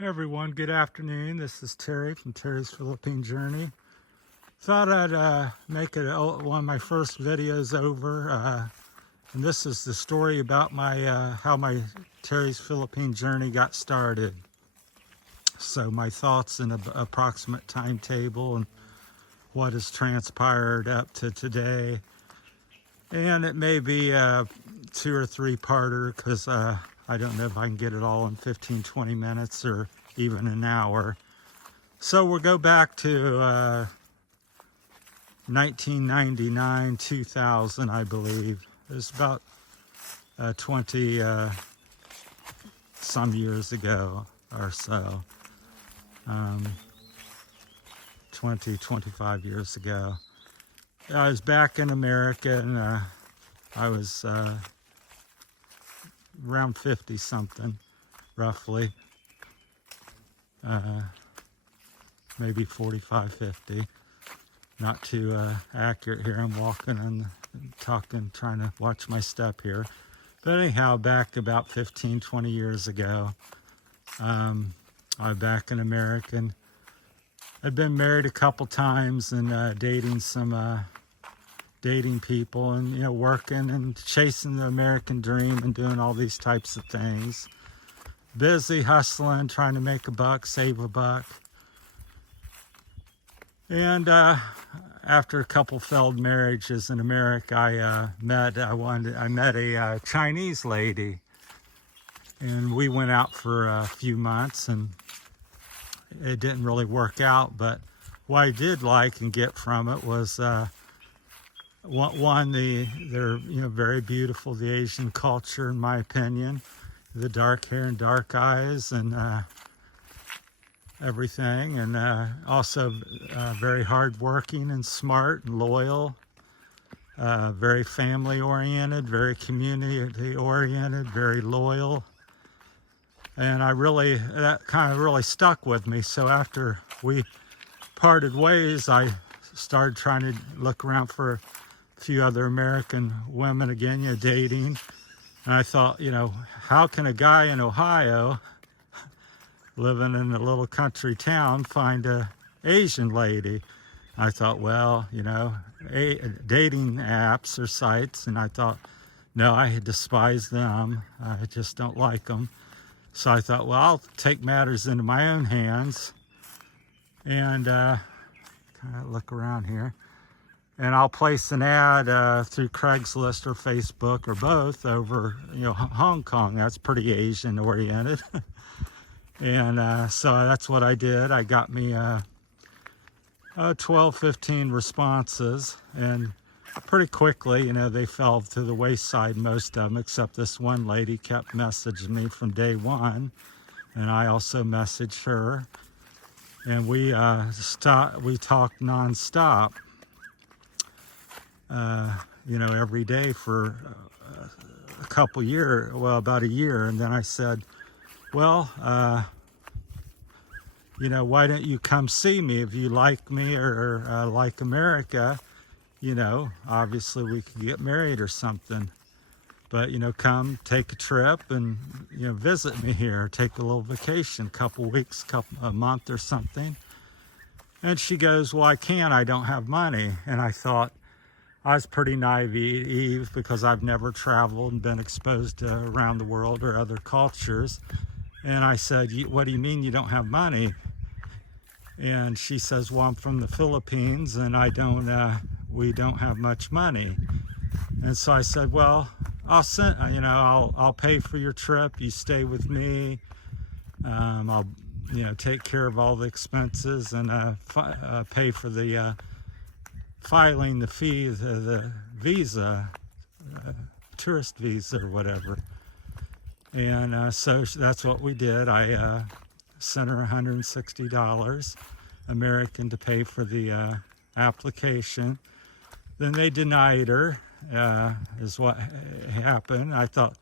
Hey everyone, good afternoon. This is Terry from Terry's Philippine Journey. Thought I'd make it one of my first videos over, and this is the story about my how my Terry's Philippine Journey got started. So my thoughts and approximate timetable and what has transpired up to today. And it may be a 2 or 3 parter because I don't know if I can get it all in 15-20 minutes or even an hour. So we'll go back to 1999, 2000, I believe. It was about 20 some years ago or so. 25 years ago. I was back in America, and I was around 50 something, roughly. Maybe 45, 50. Not too accurate here. I'm walking and talking, trying to watch my step here. But anyhow, back about 15, 20 years ago, I'm back in America. And I'd been married a couple times and dating some dating people, and working and chasing the American dream and doing all these types of things. Busy hustling, trying to make a buck, save a buck. And after a couple failed marriages in America, I met a Chinese lady, and we went out for a few months, and it didn't really work out. But what I did like and get from it was one, they're very beautiful, the Asian culture, in my opinion, the dark hair and dark eyes and everything, and also very hardworking and smart and loyal, very family oriented, very community oriented, very loyal. And that kind of really stuck with me. So after we parted ways, I started trying to look around for a few other American women again, dating. And I thought, how can a guy in Ohio living in a little country town find a Asian lady? I thought, well, dating apps or sites, and I thought, no, I despise them. I just don't like them. So I thought, well, I'll take matters into my own hands and kind of look around here. And I'll place an ad through Craigslist or Facebook or both over, Hong Kong. That's pretty Asian oriented. And so that's what I did. I got me 12, 15 responses. And pretty quickly, they fell to the wayside, most of them, except this one lady kept messaging me from day one. And I also messaged her. And we talked nonstop. Every day for a couple years, well, about a year. And then I said, well, why don't you come see me if you like me or like America? Obviously we could get married or something. But, come take a trip and, visit me here, take a little vacation, a couple weeks, a month or something. And she goes, well, I can't, I don't have money. And I thought, I was pretty naive because I've never traveled and been exposed to around the world or other cultures. And I said, what do you mean you don't have money? And she says, well, I'm from the Philippines and we don't have much money. And so I said, well, I'll pay for your trip. You stay with me. I'll, take care of all the expenses and pay for the filing the fee, the visa, tourist visa or whatever. And so that's what we did. I sent her $160 American to pay for the application. Then they denied her, is what happened. I thought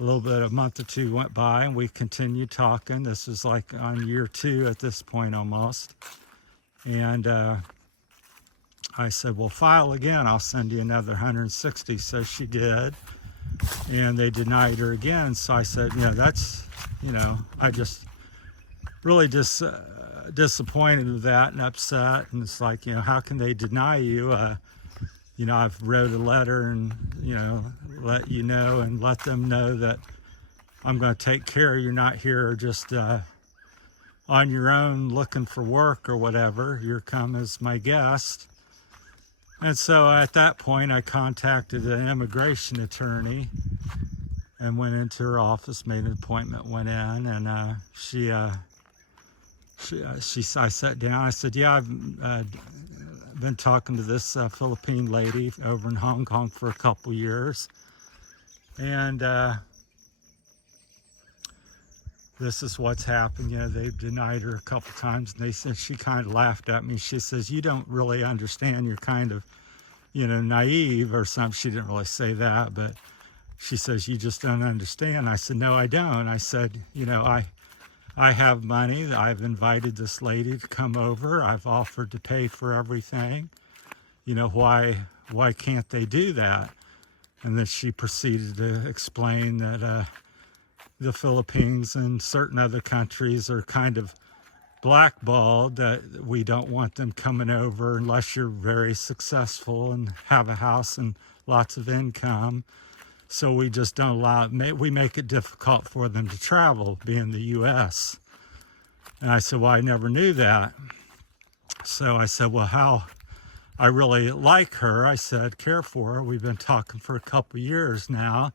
a month or two went by and we continued talking. This was like on year 2 at this point almost. And I said, well, file again, I'll send you another 160. So she did, and they denied her again. So I said, that's, I just really just disappointed with that and upset. And it's like, how can they deny you? I've wrote a letter and, let you know and let them know that I'm going to take care of you. You're not here just on your own looking for work or whatever. You're come as my guest. And so at that point, I contacted an immigration attorney and went into her office, made an appointment, went in, and I sat down. I said, yeah, I've been talking to this Philippine lady over in Hong Kong for a couple years, and this is what's happened. They've denied her a couple times, and they said, she kind of laughed at me. She says, you don't really understand. You're kind of, naive or something. She didn't really say that, but she says, you just don't understand. I said, no, I don't. I said, I have money. I've invited this lady to come over. I've offered to pay for everything. Why can't they do that? And then she proceeded to explain that the Philippines and certain other countries are kind of blackballed, that we don't want them coming over unless you're very successful and have a house and lots of income. So we just don't allow it. We make it difficult for them to travel, being the U.S. And I said, well, I never knew that. So I said, well, how I really like her. I said, care for her. We've been talking for a couple of years now.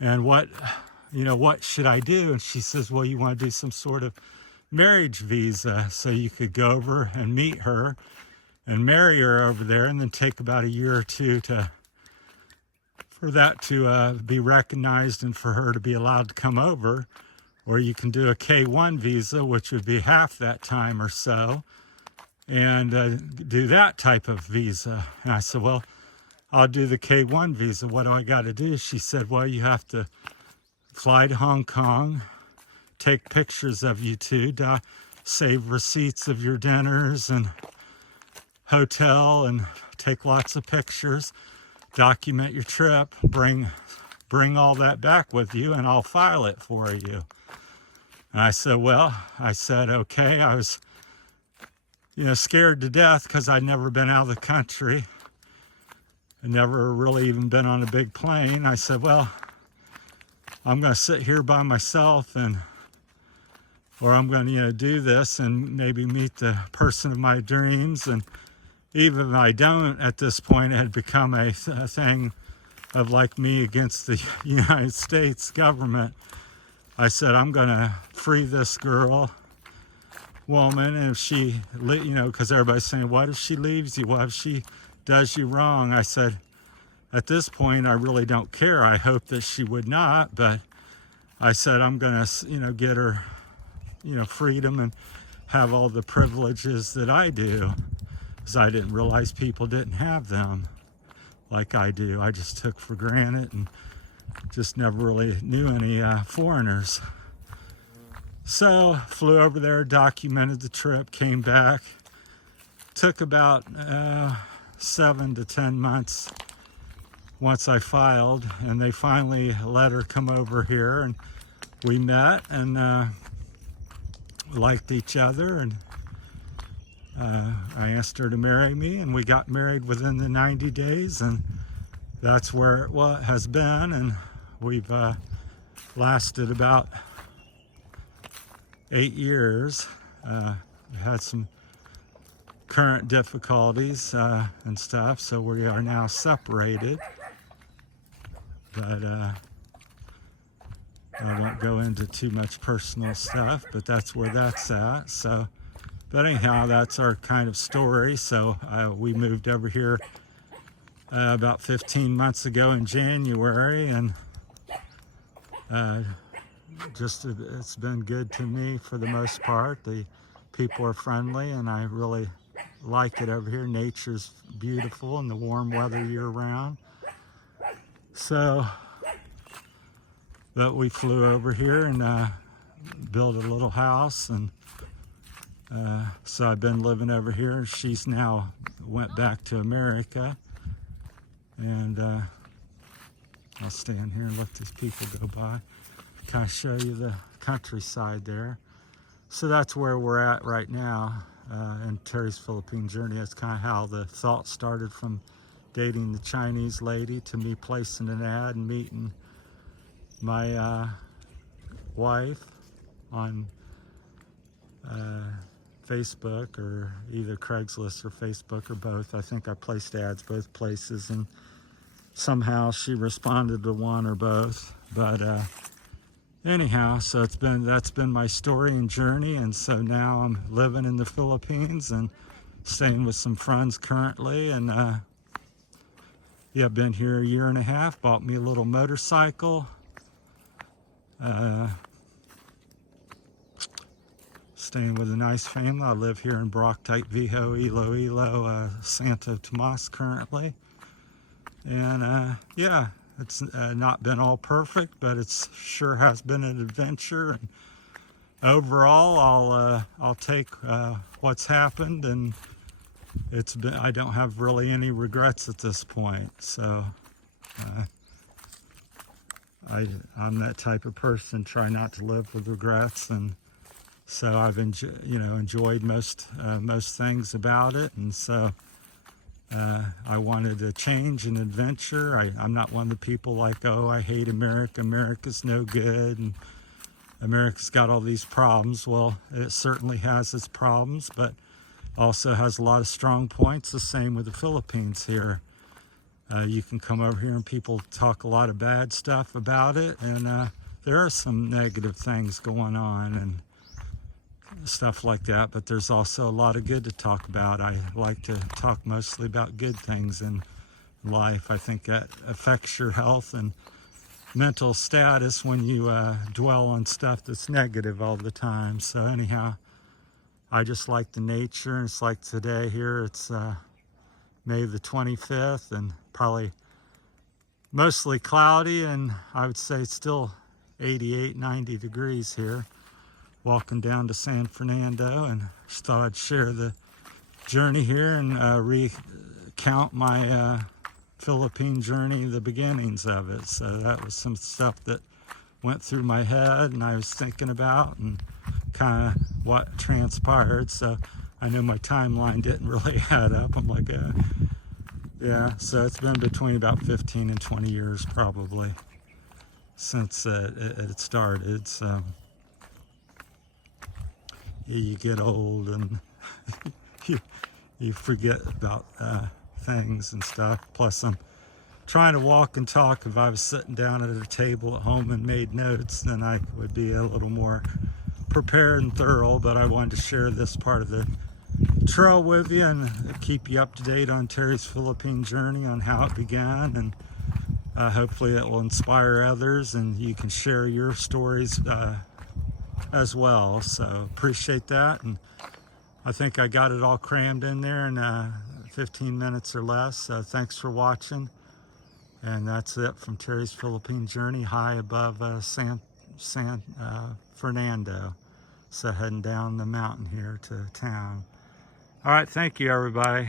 And what should I do? And she says, well, you want to do some sort of marriage visa so you could go over and meet her and marry her over there, and then take about a year or two for that to be recognized and for her to be allowed to come over. Or you can do a K1 visa, which would be half that time or so, and do that type of visa. And I said, well, I'll do the K1 visa. What do I got to do? She said, well, you have to fly to Hong Kong, take pictures of you two, save receipts of your dinners and hotel, and take lots of pictures, document your trip, bring all that back with you, and I'll file it for you. And I said, okay. I was, scared to death because I'd never been out of the country. I'd never really even been on a big plane. I said, well, I'm going to sit here by myself, or I'm going to, do this and maybe meet the person of my dreams. And even if I don't, at this point, it had become a thing of like me against the United States government. I said, I'm going to free this woman, and if she, because everybody's saying, what if she leaves you? What if she does you wrong? I said, at this point, I really don't care. I hope that she would not, but I said, I'm going to, get her, freedom and have all the privileges that I do, because I didn't realize people didn't have them like I do. I just took for granted and just never really knew any foreigners. So flew over there, documented the trip, came back. Took about 7 to 10 months once I filed, and they finally let her come over here, and we met and liked each other, and I asked her to marry me, and we got married within the 90 days, and that's where it has been. And we've lasted about 8 years. We had some current difficulties and stuff, so we are now separated. But I won't go into too much personal stuff, but that's where that's at. So, but anyhow, that's our kind of story. So we moved over here about 15 months ago in January, and it's been good to me for the most part. The people are friendly, and I really like it over here. Nature's beautiful and the warm weather year round. So, but we flew over here and built a little house, and so I've been living over here. She's now went back to America, and I'll stand here and let these people go by. Kind of show you the countryside there. So that's where we're at right now in Terry's Philippine journey. That's kind of how the thought started, from dating the Chinese lady to me placing an ad and meeting my wife on Facebook, or either Craigslist or Facebook or both. I think I placed ads both places, and somehow she responded to one or both. But anyhow, so that's been my story and journey, and so now I'm living in the Philippines and staying with some friends currently. And yeah, I've been here a year and a half. Bought me a little motorcycle. Staying with a nice family. I live here in Barotac, Viejo, Iloilo, Santo Tomas currently. And yeah, it's not been all perfect, but it's sure has been an adventure. And overall, I'll take what's happened, and I don't have really any regrets at this point. So I'm that type of person, try not to live with regrets, and so I've enjoyed most things about it. And so I wanted a change and adventure. I'm not one of the people like, oh, I hate America, America's no good, and America's got all these problems. Well, it certainly has its problems, but also has a lot of strong points. The same with the Philippines here. You can come over here and people talk a lot of bad stuff about it, and there are some negative things going on and stuff like that, but there's also a lot of good to talk about. I like to talk mostly about good things in life. I think that affects your health and mental status when you dwell on stuff that's negative all the time. So anyhow, I just like the nature, and it's like today here, it's May the 25th, and probably mostly cloudy, and I would say still 88, 90 degrees here. Walking down to San Fernando, and just thought I'd share the journey here and recount my Philippine journey, the beginnings of it. So that was some stuff that went through my head and I was thinking about, and kind of what transpired. So I knew my timeline didn't really add up. I'm like, yeah, so it's been between about 15 and 20 years probably since it started. So you get old and you forget about things and stuff. Plus, I'm trying to walk and talk. If I was sitting down at a table at home and made notes, then I would be a little more prepared and thorough. But I wanted to share this part of the trail with you and keep you up to date on Terry's Philippine journey, on how it began, and hopefully it will inspire others and you can share your stories as well. So appreciate that, and I think I got it all crammed in there in 15 minutes or less. So thanks for watching, and that's it from Terry's Philippine journey, high above San Fernando. So heading down the mountain here to town. All right, thank you everybody.